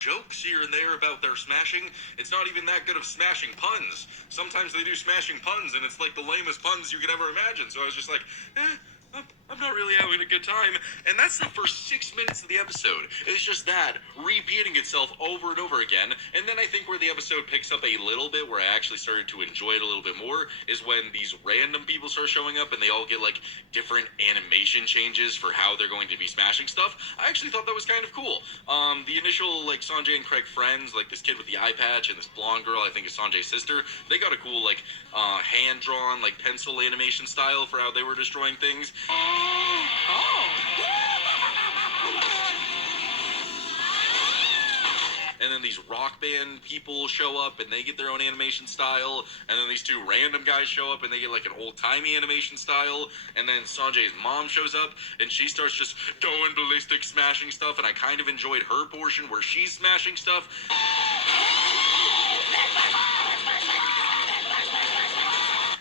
jokes here and there about their smashing. It's not even that good of smashing puns. Sometimes they do smashing puns, and it's like the lamest puns you could ever imagine. So I was just like, I'm not really having a good time. And that's the first 6 minutes of the episode. It's just that repeating itself over and over again. And then I think where the episode picks up a little bit, where I actually started to enjoy it a little bit more, is when these random people start showing up and they all get like different animation changes for how they're going to be smashing stuff. I actually thought that was kind of cool. The initial like Sanjay and Craig friends, like this kid with the eye patch and this blonde girl, I think is Sanjay's sister, they got a cool like hand-drawn like pencil animation style for how they were destroying things. And then these rock band people show up and they get their own animation style. And then these two random guys show up and they get like an old-timey animation style. And then Sanjay's mom shows up and she starts just going ballistic, smashing stuff. And I kind of enjoyed her portion where she's smashing stuff.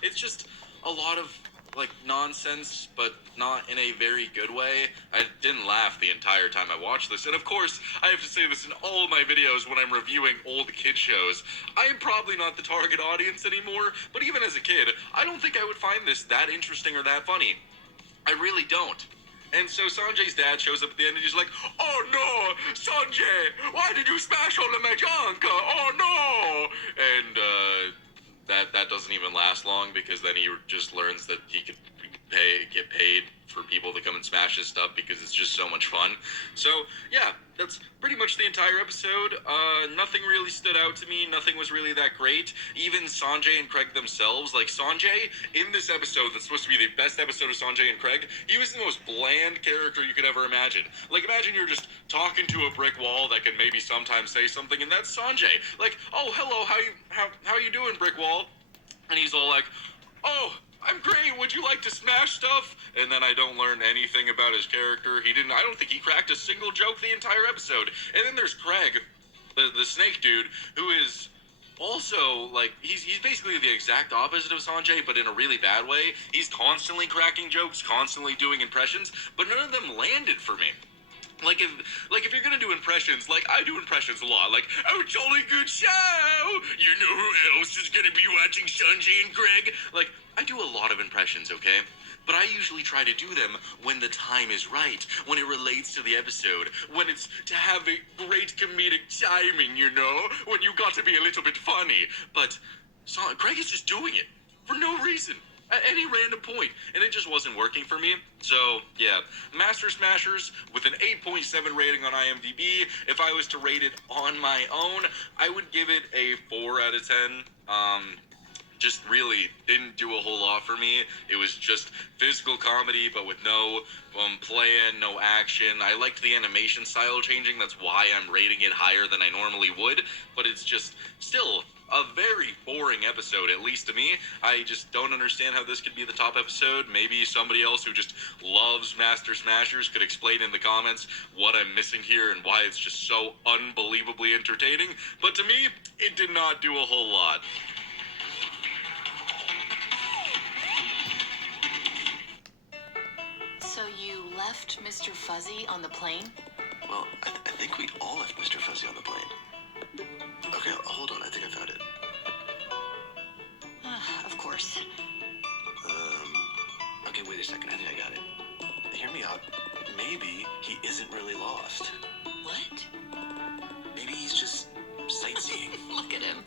It's just a lot of like nonsense, but not in a very good way. I didn't laugh the entire time I watched this. And of course, I have to say this in all of my videos when I'm reviewing old kid shows. I am probably not the target audience anymore, but even as a kid, I don't think I would find this that interesting or that funny. I really don't. And so Sanjay's dad shows up at the end and he's like, "Oh no, Sanjay, why did you smash all of my junk? Oh no!" And that doesn't even last long, because then he just learns that he could get paid for people to come and smash his stuff because it's just so much fun. So yeah, that's pretty much the entire episode. Nothing really stood out to me. Nothing was really that great. Even Sanjay and Craig themselves, like Sanjay in this episode that's supposed to be the best episode of Sanjay and Craig, he was the most bland character you could ever imagine. Like, imagine you're just talking to a brick wall that can maybe sometimes say something, and that's Sanjay. Like, "Oh, hello, how you doing, brick wall?" And he's all like, "Oh, I'm great. Would you like to smash stuff?" And then I don't learn anything about his character. I don't think he cracked a single joke the entire episode. And then there's Craig, the snake dude, who is also like, he's basically the exact opposite of Sanjay, but in a really bad way. He's constantly cracking jokes, constantly doing impressions, but none of them landed for me. Like if you're gonna do impressions, like I do impressions a lot, like, "Oh, jolly good show! You know who else is gonna be watching Sanjay and Craig?" Like, I do a lot of impressions, okay? But I usually try to do them when the time is right, when it relates to the episode, when it's to have a great comedic timing, you know? When you got to be a little bit funny. But Craig is just doing it for no reason. At any random point, and it just wasn't working for me. So yeah, Master Smashers with an 8.7 rating on IMDb. If I was to rate it on my own, I would give it a 4 out of 10. Just really didn't do a whole lot for me. It was just physical comedy, but with no plan, no action. I liked the animation style changing. That's why I'm rating it higher than I normally would. But it's just still a very boring episode, at least to me. I just don't understand how this could be the top episode. Maybe somebody else who just loves Master Smashers could explain in the comments what I'm missing here and why it's just so unbelievably entertaining. But to me, it did not do a whole lot. So you left Mr. Fuzzy on the plane? Well, I think we all left Mr. Fuzzy on the plane. Okay, hold on. I think I found it. Of course. Okay, wait a second. I think I got it. Hear me out. Maybe he isn't really lost. What? Maybe he's just sightseeing. Look at him.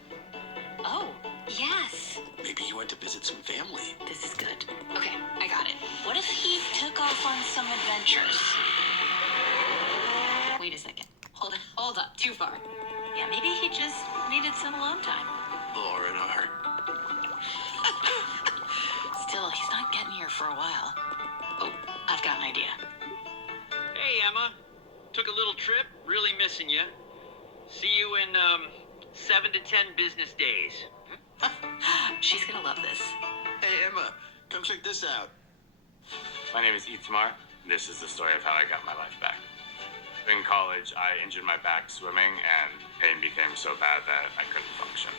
Oh, yes. Maybe he went to visit some family. This is good. Okay, I got it. What if he took off on some adventures? Wait a second. Hold up. Too far. Yeah, maybe he just needed some alone time. Lauren Art. Still, he's not getting here for a while. Oh, I've got an idea. Hey, Emma. Took a little trip. Really missing you. See you in, 7 to 10 business days. She's gonna love this. Hey, Emma. Come check this out. My name is Itamar. This is the story of how I got my life back. In college, I injured my back swimming, and pain became so bad that I couldn't function.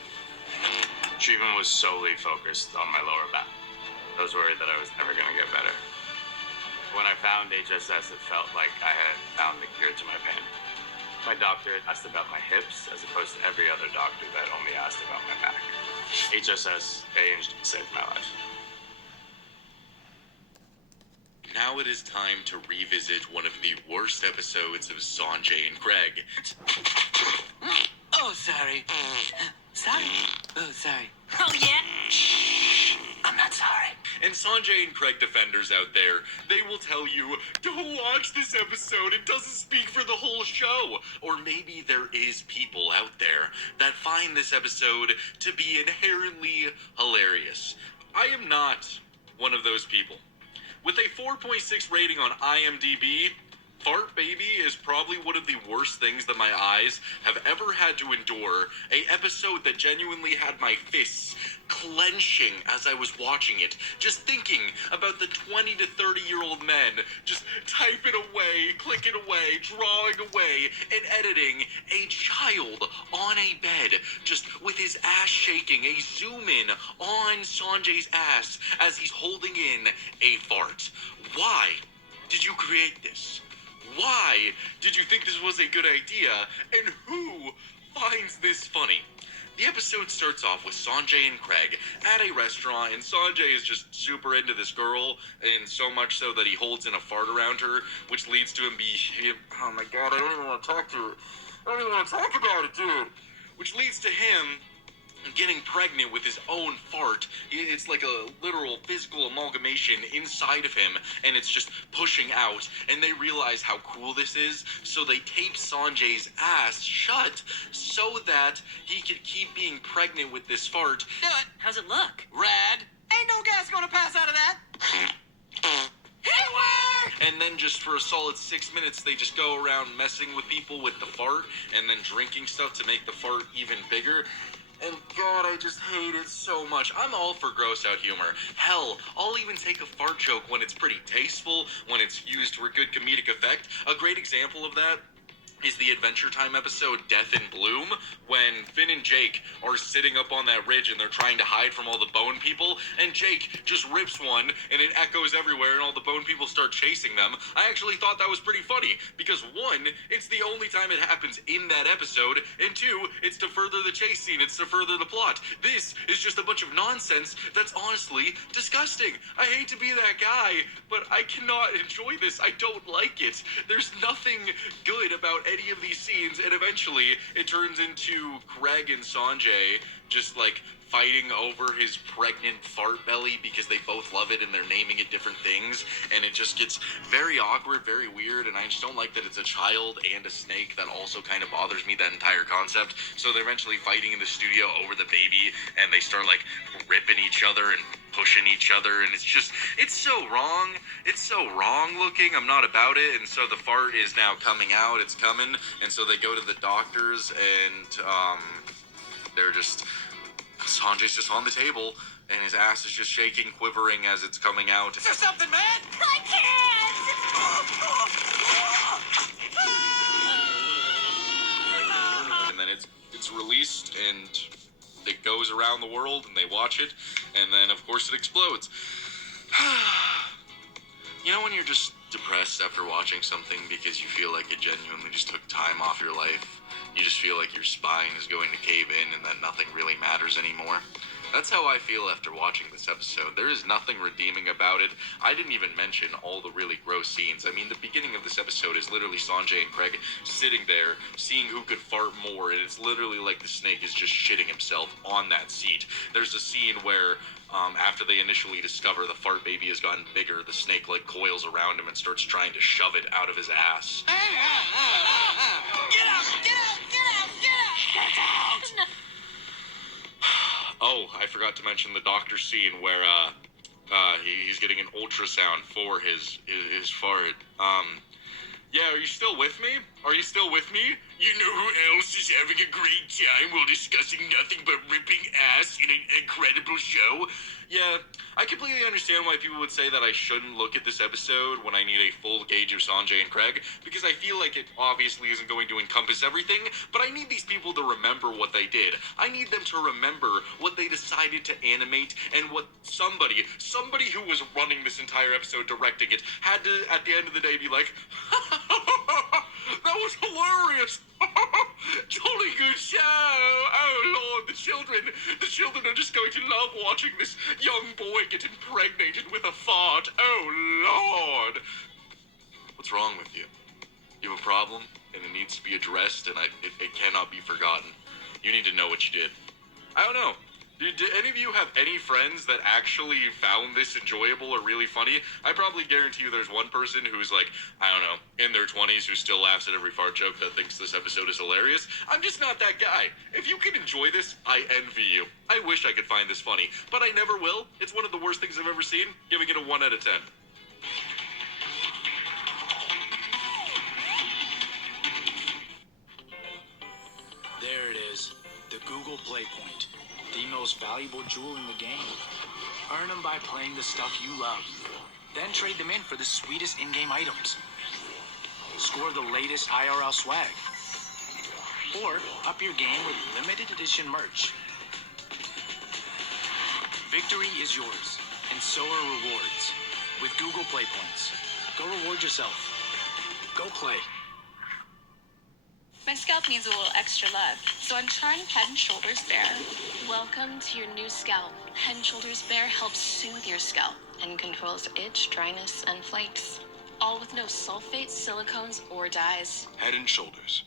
Treatment was solely focused on my lower back. I was worried that I was never going to get better. When I found HSS, it felt like I had found the cure to my pain. My doctor asked about my hips as opposed to every other doctor that only asked about my back. HSS changed, saved my life. Now it is time to revisit one of the worst episodes of Sanjay and Craig. Oh, sorry. Sorry. Oh, sorry. Oh, yeah? I'm not sorry. And Sanjay and Craig defenders out there, they will tell you, don't watch this episode, it doesn't speak for the whole show. Or maybe there is people out there that find this episode to be inherently hilarious. I am not one of those people. With a 4.6 rating on IMDb, Fart Baby is probably one of the worst things that my eyes have ever had to endure. A episode that genuinely had my fists clenching as I was watching it, just thinking about the 20 to 30-year-old men just typing away, clicking away, drawing away, and editing a child on a bed, just with his ass shaking, a zoom in on Sanjay's ass as he's holding in a fart. Why did you create this? Why did you think this was a good idea? And who finds this funny? The episode starts off with Sanjay and Craig at a restaurant, and Sanjay is just super into this girl, and so much so that he holds in a fart around her, which leads to him oh my god, I don't even want to talk to her. I don't even want to talk about it, dude. Which leads to him getting pregnant with his own fart. It's like a literal physical amalgamation inside of him, and it's just pushing out, and they realize how cool this is, so they tape Sanjay's ass shut so that he could keep being pregnant with this fart. Do it. How's it look? Rad. Ain't no gas gonna pass out of that. It worked! And then just for a solid 6 minutes, they just go around messing with people with the fart, and then drinking stuff to make the fart even bigger. And God, I just hate it so much. I'm all for gross out humor. Hell, I'll even take a fart joke when it's pretty tasteful, when it's used for good comedic effect. A great example of that is the Adventure Time episode Death in Bloom, when Finn and Jake are sitting up on that ridge and they're trying to hide from all the bone people, and Jake just rips one and it echoes everywhere and all the bone people start chasing them. I actually thought that was pretty funny, because one, it's the only time it happens in that episode, and two, it's to further the chase scene, it's to further the plot. This is just a bunch of nonsense that's honestly disgusting. I hate to be that guy, but I cannot enjoy this. I don't like it. There's nothing good about any of these scenes, and eventually it turns into Craig and Sanjay just like fighting over his pregnant fart belly because they both love it and they're naming it different things, and it just gets very awkward, very weird, and I just don't like that it's a child and a snake. That also kind of bothers me, that entire concept. So they're eventually fighting in the studio over the baby, and they start like ripping each other and pushing each other, and it's so wrong. It's so wrong looking. I'm not about it. And so the fart is now coming out. It's coming. And so they go to the doctors, and they're just, Sanjay's just on the table, and his ass is just shaking, quivering as it's coming out. Is there something, man? I can't! And then it's released, and it goes around the world, and they watch it, and then of course it explodes. You know when you're just depressed after watching something because you feel like it genuinely just took time off your life? You just feel like your spine is going to cave in and that nothing really matters anymore? That's how I feel after watching this episode. There is nothing redeeming about it. I didn't even mention all the really gross scenes. I mean, the beginning of this episode is literally Sanjay and Craig sitting there, seeing who could fart more, and it's literally like the snake is just shitting himself on that seat. There's a scene where after they initially discover the fart baby has gotten bigger, the snake like coils around him and starts trying to shove it out of his ass. Get out! Get out! Get out! Get out! Oh, I forgot to mention the doctor scene where he's getting an ultrasound for his fart. Yeah, are you still with me? Are you still with me? You know who else is having a great time while discussing nothing but ripping ass in an incredible show? Yeah, I completely understand why people would say that I shouldn't look at this episode when I need a full gauge of Sanjay and Craig, because I feel like it obviously isn't going to encompass everything, but I need these people to remember what they did. I need them to remember what they decided to animate, and what somebody who was running this entire episode, directing it, had to, at the end of the day, be like, that that was hilarious. Jolly good show. Oh, Lord, the children are just going to love watching this young boy get impregnated with a fart. Oh, Lord. What's wrong with you? You have a problem, and it needs to be addressed, and it cannot be forgotten. You need to know what you did. I don't know. Did any of you have any friends that actually found this enjoyable or really funny? I probably guarantee you there's one person who's like, I don't know, in their 20s who still laughs at every fart joke that thinks this episode is hilarious. I'm just not that guy. If you can enjoy this, I envy you. I wish I could find this funny, but I never will. It's one of the worst things I've ever seen, giving it a 1 out of 10. There it is, the Google Play Point, the most valuable jewel in the game. Earn them by playing the stuff you love, then trade them in for the sweetest in-game items. Score the latest IRL swag, or up your game with limited edition merch. Victory is yours, and so are rewards. With Google Play Points, go reward yourself. Go play. My scalp needs a little extra love, so I'm trying Head & Shoulders Bare. Welcome to your new scalp. Head & Shoulders Bare helps soothe your scalp and controls itch, dryness, and flakes. All with no sulfates, silicones, or dyes. Head and Shoulders.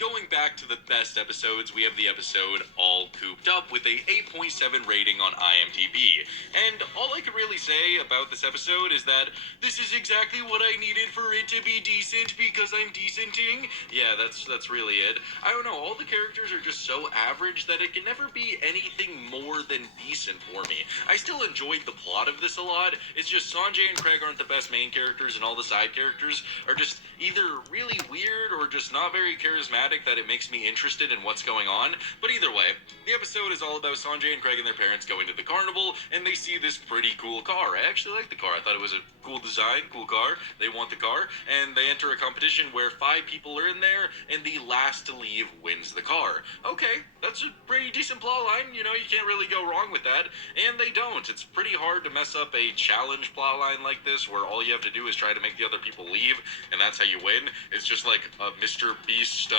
Going back to the best episodes, we have the episode All Cooped Up with a 8.7 rating on IMDb. And all I could really say about this episode is that this is exactly what I needed for it to be decent because I'm decenting. Yeah, that's really it. I don't know, all the characters are just so average that it can never be anything more than decent for me. I still enjoyed the plot of this a lot. It's just Sanjay and Craig aren't the best main characters, and all the side characters are just either really weird or just not very charismatic that it makes me interested in what's going on. But either way, the episode is all about Sanjay and Craig and their parents going to the carnival, and they see this pretty cool car. I actually like the car. I thought it was a cool design, cool car. They want the car, and they enter a competition where 5 people are in there, and the last to leave wins the car. Okay, that's a pretty decent plot line. You know, you can't really go wrong with that. And they don't. It's pretty hard to mess up a challenge plot line like this, where all you have to do is try to make the other people leave, and that's how you win. It's just like a Mr. Beast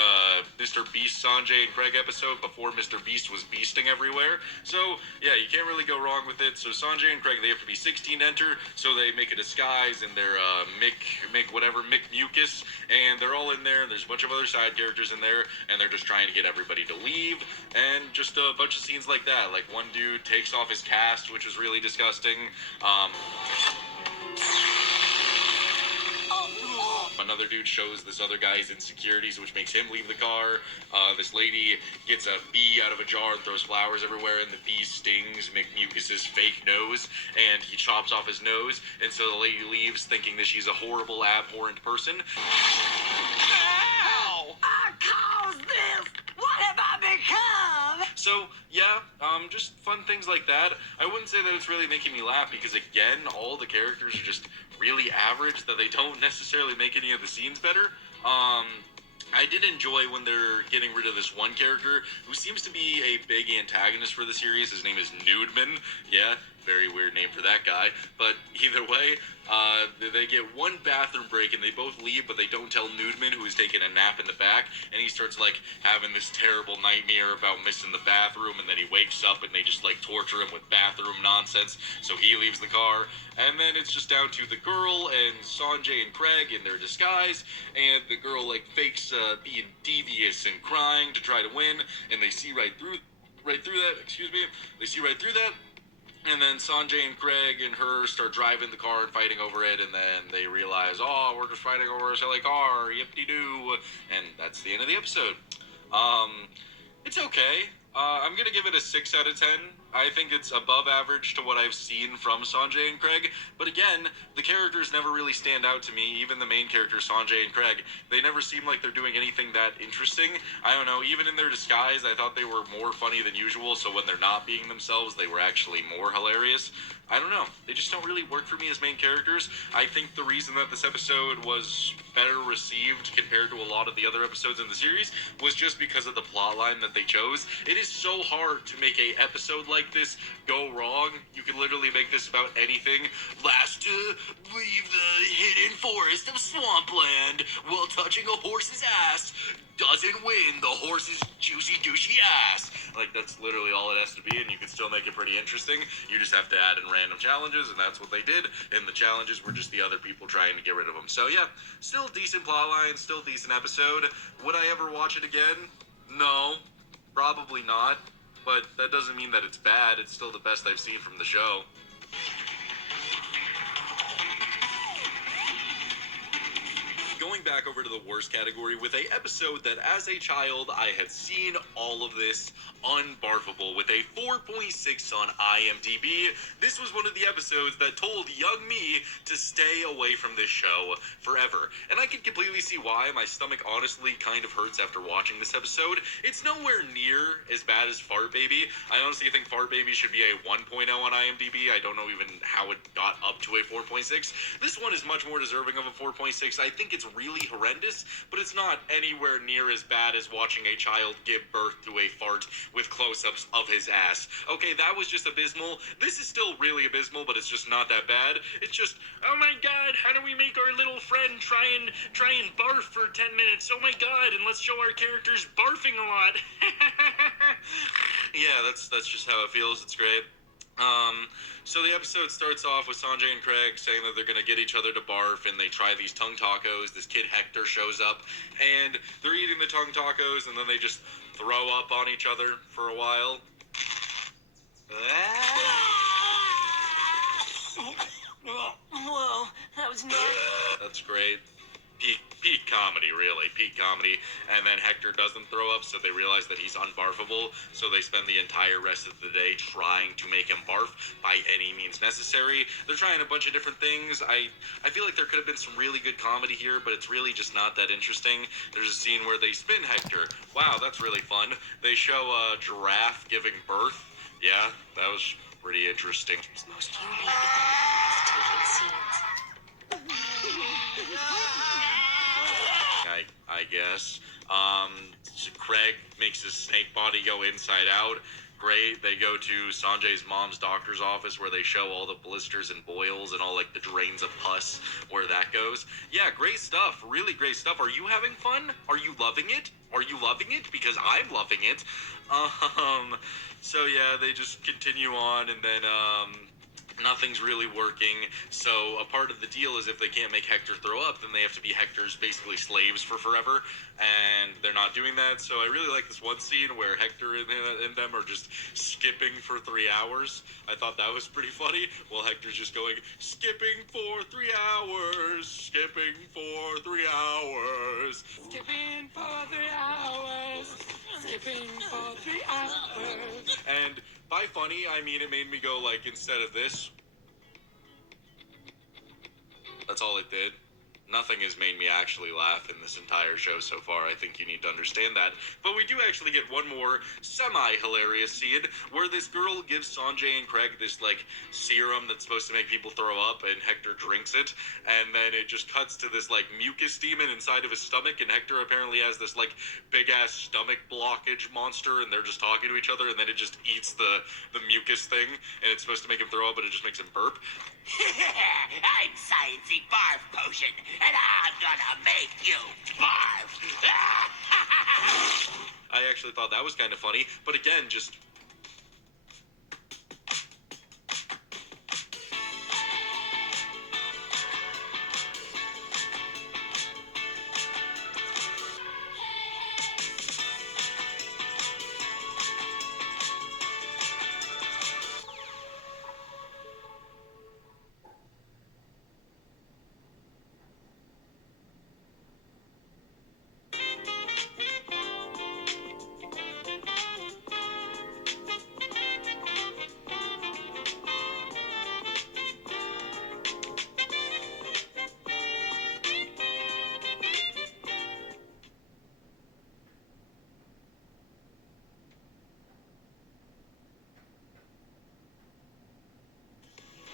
Sanjay and Craig episode before Mr. Beast was beasting everywhere. So yeah, you can't really go wrong with it. So Sanjay and Craig, they have to be 16 to enter, so they make a disguise in their Mick Mucus, and they're all in there, and there's a bunch of other side characters in there, and they're just trying to get everybody to leave, and just a bunch of scenes like that. Like one dude takes off his cast, which was really disgusting. Another dude shows this other guy's insecurities, which makes him leave the car. This lady gets a bee out of a jar and throws flowers everywhere, and the bee stings McMucus's fake nose, and he chops off his nose, and so the lady leaves thinking that she's a horrible, abhorrent person. Ow! I caused this! What have I become? So, yeah, just fun things like that. I wouldn't say that it's really making me laugh, because again, all the characters are just really average, that they don't necessarily make any of the scenes better. I did enjoy when they're getting rid of this one character who seems to be a big antagonist for the series. His name is Nudeman. Yeah, very weird name for that guy. But either way, they get one bathroom break and they both leave, but they don't tell Nudeman, who is taking a nap in the back, and he starts like having this terrible nightmare about missing the bathroom, and then he wakes up and they just like torture him with bathroom nonsense, so he leaves the car. And then it's just down to the girl and Sanjay and Craig in their disguise, and the girl like fakes being devious and crying to try to win, and they see right through that. They see right through that. And then Sanjay and Craig and her start driving the car and fighting over it, and then they realize, oh, we're just fighting over a silly car, yip-de-doo, and that's the end of the episode. It's okay. I'm going to give it a 6 out of 10. I think it's above average to what I've seen from Sanjay and Craig, but again, the characters never really stand out to me. Even the main characters, Sanjay and Craig, they never seem like they're doing anything that interesting. I don't know, even in their disguise, I thought they were more funny than usual, so when they're not being themselves, they were actually more hilarious. I don't know, they just don't really work for me as main characters. I think the reason that this episode was better received compared to a lot of the other episodes in the series was just because of the plot line that they chose. It is so hard to make a episode like make this go wrong. You can literally make this about anything. Last to leave the hidden forest of Swampland while touching a horse's ass doesn't win the horse's juicy douchey ass. Like, that's literally all it has to be, and you can still make it pretty interesting. You just have to add in random challenges, and that's what they did. And the challenges were just the other people trying to get rid of them. So yeah, still decent plot line, still decent episode. Would I ever watch it again? No, probably not. But that doesn't mean that it's bad. It's still the best I've seen from the show. Going back over to the worst category with a episode that as a child I had seen all of this, Unbarfable, with a 4.6 on IMDb. This was one of the episodes that told young me to stay away from this show forever. And I can completely see why. My stomach honestly kind of hurts after watching this episode. It's nowhere near as bad as Fart Baby. I honestly think Fart Baby should be a 1.0 on IMDb. I don't know even how it got up to a 4.6. This one is much more deserving of a 4.6. I think it's really horrendous, but it's not anywhere near as bad as watching a child give birth to a fart with close-ups of his ass. Okay, that was just abysmal. This is still really abysmal, but it's just not that bad. It's just, oh my god, how do we make our little friend try and barf for 10 minutes? Oh my god, and let's show our characters barfing a lot. Yeah, that's just how it feels. It's great. So the episode starts off with Sanjay and Craig saying that they're gonna get each other to barf, and they try these tongue tacos. This kid Hector shows up, and they're eating the tongue tacos, and then they just throw up on each other for a while. Whoa, that was gnarly. That's great. Peak comedy, really. Peak comedy. And then Hector doesn't throw up, so they realize that he's unbarfable. So they spend the entire rest of the day trying to make him barf by any means necessary. They're trying a bunch of different things. I feel like there could have been some really good comedy here, but it's really just not that interesting. There's a scene where they spin Hector. Wow, that's really fun. They show a giraffe giving birth. Yeah, that was pretty interesting. Most unique taking scenes. I guess. So Craig makes his snake body go inside out. Great. They go to Sanjay's mom's doctor's office where they show all the blisters and boils and all like the drains of pus where that goes. Yeah, great stuff. Really great stuff. Are you having fun? Are you loving it? Are you loving it? Because I'm loving it. So yeah, they just continue on, and then nothing's really working. So a part of the deal is if they can't make Hector throw up, then they have to be Hector's basically slaves for forever, and they're not doing that. So I really like this one scene where Hector and them are just skipping for 3 hours. I thought that was pretty funny. Well, Hector's just going, skipping for 3 hours, skipping for 3 hours. Skipping for 3 hours. Skipping for 3 hours. And by funny, I mean it made me go like, instead of this. That's all it did. Nothing has made me actually laugh in this entire show so far. I think you need to understand that. But we do actually get one more semi-hilarious scene where this girl gives Sanjay and Craig this, like, serum that's supposed to make people throw up, and Hector drinks it. And then it just cuts to this, like, mucus demon inside of his stomach, and Hector apparently has this, like, big-ass stomach blockage monster, and they're just talking to each other, and then it just eats the mucus thing, and it's supposed to make him throw up, but it just makes him burp. I'm Sciencey Barf Potion, and I'm gonna make you barf. I actually thought that was kind of funny, but again, just...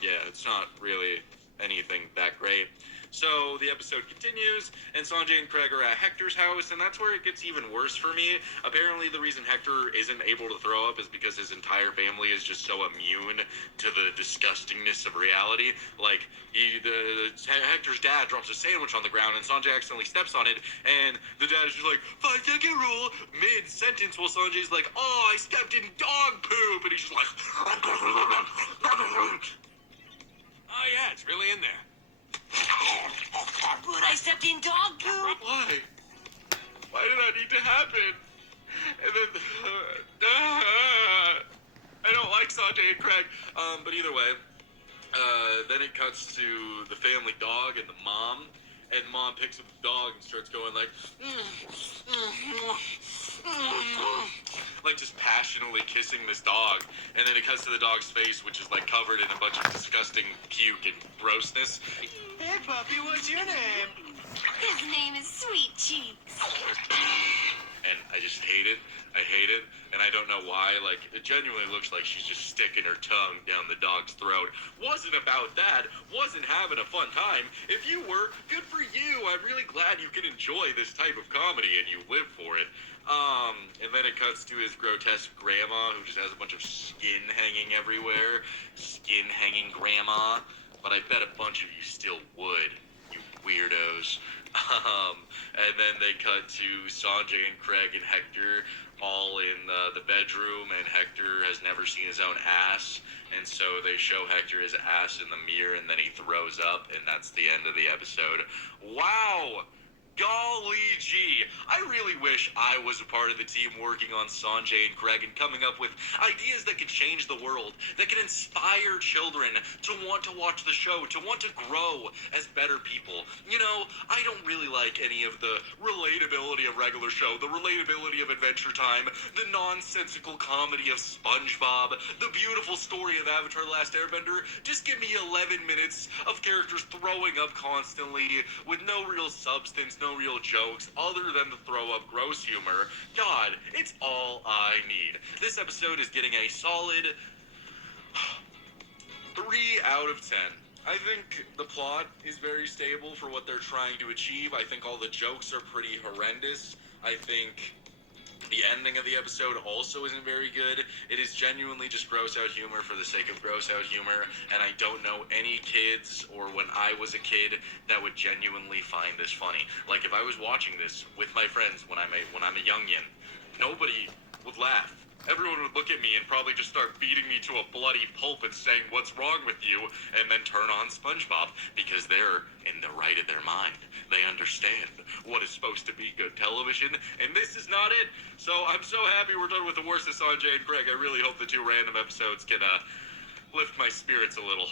Yeah, it's not really anything that great. So the episode continues, and Sanjay and Craig are at Hector's house, and that's where it gets even worse for me. Apparently, the reason Hector isn't able to throw up is because his entire family is just so immune to the disgustingness of reality. Like, Hector's dad drops a sandwich on the ground, and Sanjay accidentally steps on it, and the dad is just like, 5-second rule, mid-sentence, while Sanjay's like, oh, I stepped in dog poop, and he's just like, oh yeah, it's really in there. But I stepped in dog poop. Why? Why did that need to happen? And then, I don't like Sanjay and Craig. But either way, then it cuts to the family dog and the mom. And mom picks up the dog and starts going like just passionately kissing this dog. And then it cuts to the dog's face, which is like covered in a bunch of disgusting puke and grossness. Hey, puppy, what's your name? His name is Sweet Cheeks. And I just hate it. I hate it. And I don't know why. Like, it genuinely looks like she's just sticking her tongue down the dog's throat. Wasn't about that. Wasn't having a fun time. If you were, good for you. I'm really glad you can enjoy this type of comedy and you live for it. And then it cuts to his grotesque grandma who just has a bunch of skin hanging everywhere. Skin hanging grandma. But I bet a bunch of you still would, you weirdos. And then they cut to Sanjay and Craig and Hector all in the bedroom, and Hector has never seen his own ass, and so they show Hector his ass in the mirror, and then he throws up, and that's the end of the episode. Wow! Golly gee, I really wish I was a part of the team working on Sanjay and Craig and coming up with ideas that could change the world, that could inspire children to want to watch the show, to want to grow as better people. You know, I don't really like any of the relatability of regular show, the relatability of Adventure Time, the nonsensical comedy of SpongeBob, the beautiful story of Avatar: The Last Airbender. Just give me 11 minutes of characters throwing up constantly with no real substance, no real jokes other than the throw up gross humor. God, it's all I need. This episode is getting a solid 3 out of 10. I think the plot is very stable for what they're trying to achieve. I think all the jokes are pretty horrendous. I think the ending of the episode also isn't very good. It is genuinely just gross out humor for the sake of gross out humor, and I don't know any kids or when I was a kid that would genuinely find this funny. Like, if I was watching this with my friends when I'm a youngin', nobody would laugh. Everyone would look at me and probably just start beating me to a bloody pulp and saying, "What's wrong with you?" and then turn on SpongeBob, because they're in the right of their mind. They understand what is supposed to be good television, and this is not it. So I'm so happy we're done with the worst of Sanjay and Craig. I really hope the 2 random episodes can lift my spirits a little.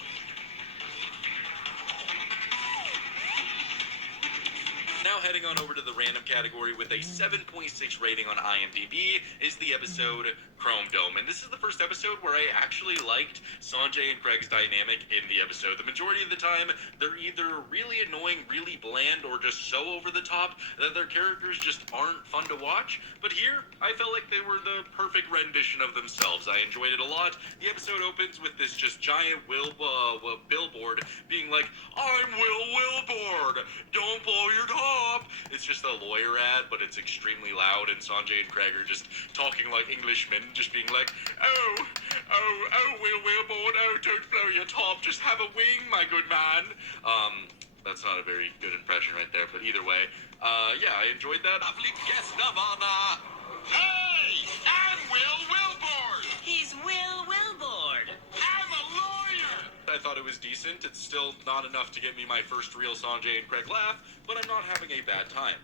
Now heading on over to the random category with a 7.6 rating on IMDb is the episode Chrome Dome. And this is the first episode where I actually liked Sanjay and Craig's dynamic in the episode. The majority of the time, they're either really annoying, really bland, or just so over the top that their characters just aren't fun to watch. But here, I felt like they were the perfect rendition of themselves. I enjoyed it a lot. The episode opens with this just giant billboard being like, "I'm Will Wilbord, don't blow your top." It's just a lawyer ad, but it's extremely loud, and Sanjay and Craig are just talking like Englishmen, just being like, oh, Will Wilbord, oh, don't blow your top, just have a wing, my good man. That's not a very good impression right there, but either way, yeah, I enjoyed that. Lovely guest of honor. Hey, I'm Will Wilbord. He's Will Wilbord. I'm a lawyer. I thought it was decent. It's still not enough to get me my first real Sanjay and Craig laugh, but I'm not having a bad time.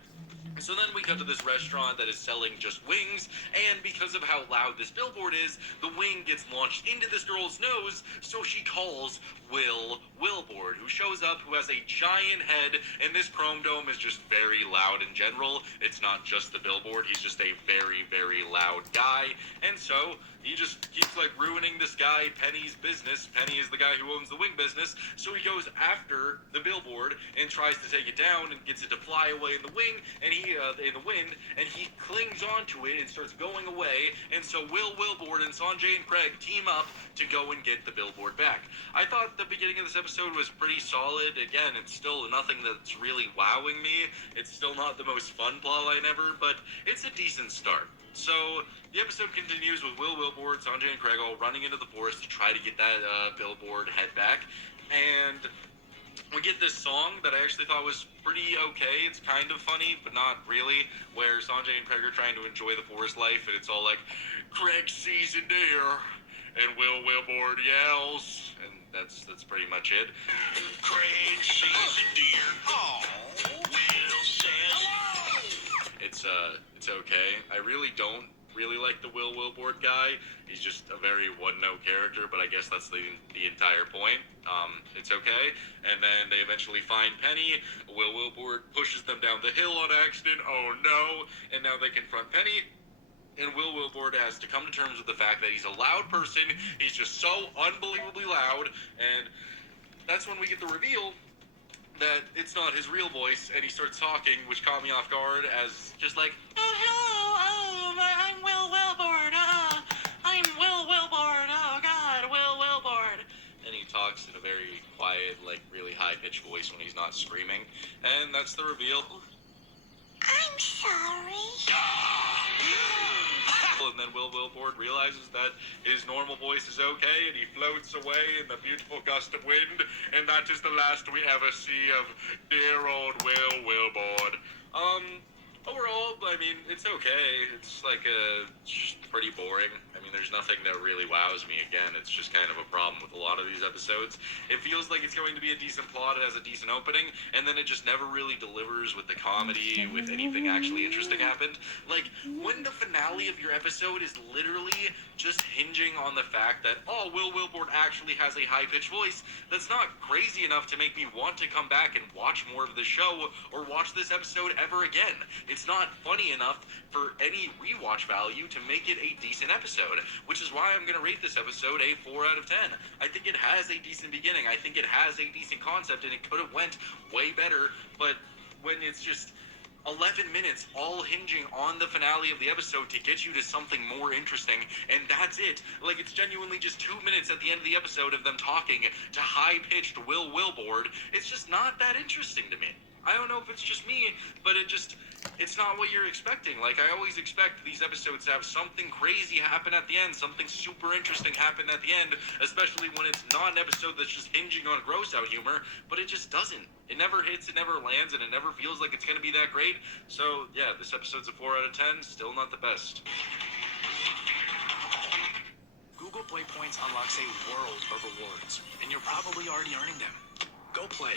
So then we cut to this restaurant that is selling just wings, and because of how loud this billboard is, the wing gets launched into this girl's nose, so she calls Will Wilbord, who shows up, who has a giant head, and this Chrome Dome is just very loud in general. It's not just the billboard, he's just a very, very loud guy, and so he just keeps like ruining this guy Penny's business. Penny is the guy who owns the wing business, so he goes after the billboard and tries to take it down and gets it to fly away in the wing and he in the wind, and he clings onto it and starts going away. And so Will Wilbord and Sanjay and Craig team up to go and get the billboard back. I thought the beginning of this episode was pretty solid. Again, it's still nothing that's really wowing me. It's still not the most fun plotline ever, but it's a decent start. So the episode continues with Will Wilbord, Sanjay, and Craig all running into the forest to try to get that billboard head back. And we get this song that I actually thought was pretty okay. It's kind of funny, but not really, where Sanjay and Craig are trying to enjoy the forest life, and it's all like, Craig sees a deer, and Will Wilbord yells, and that's pretty much it. Craig sees a deer. Oh, Will says hello. It's okay. I really don't really like the Will Wilbord guy. He's just a very one-note character, but I guess that's the entire point. It's okay. And then they eventually find Penny. Will Wilbord pushes them down the hill on accident. Oh no. And now they confront Penny. And Will Wilbord has to come to terms with the fact that he's a loud person. He's just so unbelievably loud. And that's when we get the reveal that it's not his real voice, and he starts talking, which caught me off guard as just like, oh, hello, I'm Will Wilbord, I'm Will Wilbord, oh god, Will Wilbord. And he talks in a very quiet, like really high-pitched voice when he's not screaming, and that's the reveal. I'm sorry. And then Will Wilbord realizes that his normal voice is okay, and he floats away in the beautiful gust of wind, and that is the last we ever see of dear old Will Wilbord. Overall, I mean, it's okay. It's like just pretty boring. I mean, there's nothing that really wows me. Again, it's just kind of a problem with a lot of these episodes. It feels like it's going to be a decent plot, it has a decent opening, and then it just never really delivers with the comedy, with anything actually interesting happened. Like, when the finale of your episode is literally just hinging on the fact that, oh, Will Wilbord actually has a high-pitched voice, that's not crazy enough to make me want to come back and watch more of the show or watch this episode ever again. It's not funny enough for any rewatch value to make it a decent episode, which is why I'm going to rate this episode a 4 out of 10. I think it has a decent beginning. I think it has a decent concept, and it could have went way better, but when it's just 11 minutes all hinging on the finale of the episode to get you to something more interesting, and that's it. Like, it's genuinely just 2 minutes at the end of the episode of them talking to high-pitched Will Wilbord. It's just not that interesting to me. I don't know if it's just me, but it's not what you're expecting. Like, I always expect these episodes to have something crazy happen at the end, something super interesting happen at the end, especially when it's not an episode that's just hinging on gross-out humor, but it just doesn't. It never hits, it never lands, and it never feels like it's going to be that great. So, yeah, this episode's a 4 out of 10, still not the best. Google Play Points unlocks a world of rewards, and you're probably already earning them. Go play.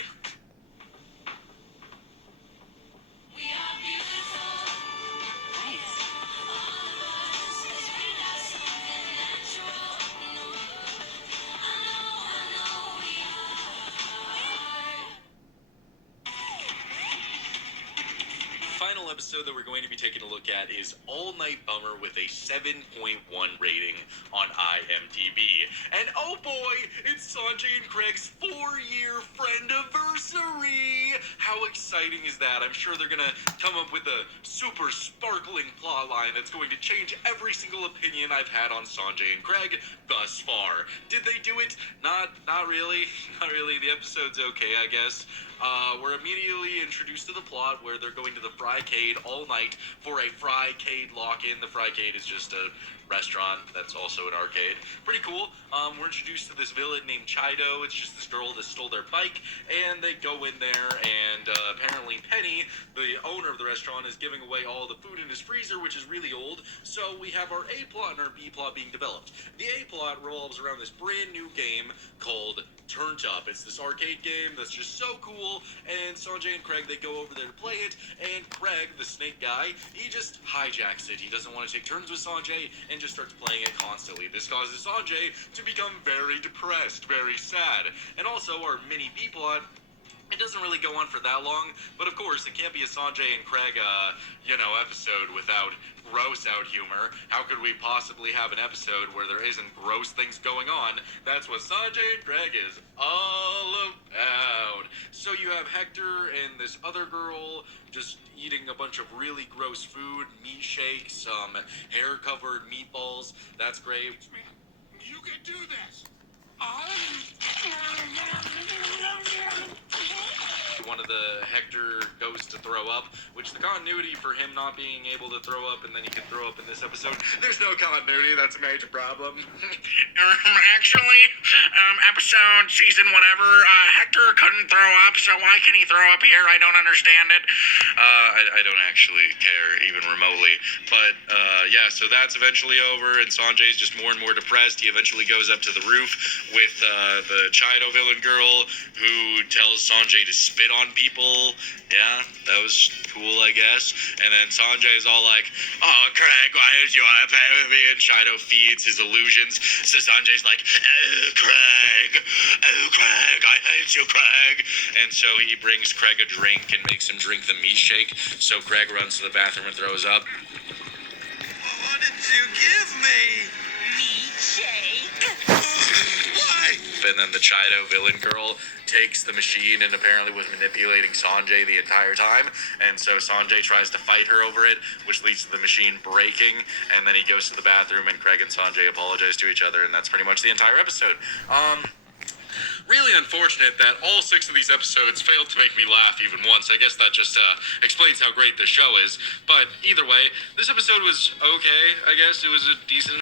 Final episode that we're going to be taking a look at is All Night Bummer with a 7.1 rating on IMDb. And oh boy, it's Sanjay and Craig's 4-year friend-iversary! How exciting is that? I'm sure they're gonna come up with a super sparkling plotline that's going to change every single opinion I've had on Sanjay and Craig thus far. Did they do it? Not really. Not really. The episode's okay, I guess. We're immediately introduced to the plot where they're going to the Frycade all night for a Frycade lock-in. The Frycade is just a restaurant that's also an arcade. Pretty cool. We're introduced to this villain named Chido. It's just this girl that stole their bike, and they go in there, and apparently Penny, the owner of the restaurant, is giving away all the food in his freezer, which is really old. So we have our A plot and our B plot being developed. The A plot revolves around this brand new game called Turned Up. It's this arcade game that's just so cool, and Sanjay and Craig, they go over there to play it, and Craig, the snake guy, he just hijacks it. He doesn't want to take turns with Sanjay, and just starts playing it constantly. This causes Sanjay to become very depressed, very sad. And also, our mini B plot It doesn't really go on for that long, but of course, it can't be a Sanjay and Craig, episode without gross out humor. How could we possibly have an episode where there isn't gross things going on? That's what Sanjay and Craig is all about. So you have Hector and this other girl just eating a bunch of really gross food, meat shakes, hair-covered meatballs. That's great. You can do this. One of the Hector goes to throw up, which the continuity for him not being able to throw up and then he can throw up in this episode, there's no continuity. That's a major problem. Actually, episode, season, whatever, Hector couldn't throw up, so why can he throw up here? I don't understand it. I don't actually care even remotely, but yeah, so that's eventually over and Sanjay's just more and more depressed. He eventually goes up to the roof with the Chido villain girl who tells Sanjay to spit on people. Yeah, that was cool, I guess. And then Sanjay's all like, "Oh, Craig, why did you want to play with me?" And Chido feeds his illusions. So Sanjay's like, "Oh, Craig, I hate you, Craig." And so he brings Craig a drink and makes him drink the meat shake. So Craig runs to the bathroom and throws up. What did you give me? Meat shake. Why? And then the Chido villain girl takes the machine and apparently was manipulating Sanjay the entire time. And so Sanjay tries to fight her over it, which leads to the machine breaking. And then he goes to the bathroom and Craig and Sanjay apologize to each other. And that's pretty much the entire episode. Really unfortunate that all 6 of these episodes failed to make me laugh even once. I guess that just explains how great this show is. But either way, this episode was okay, I guess. It was a decent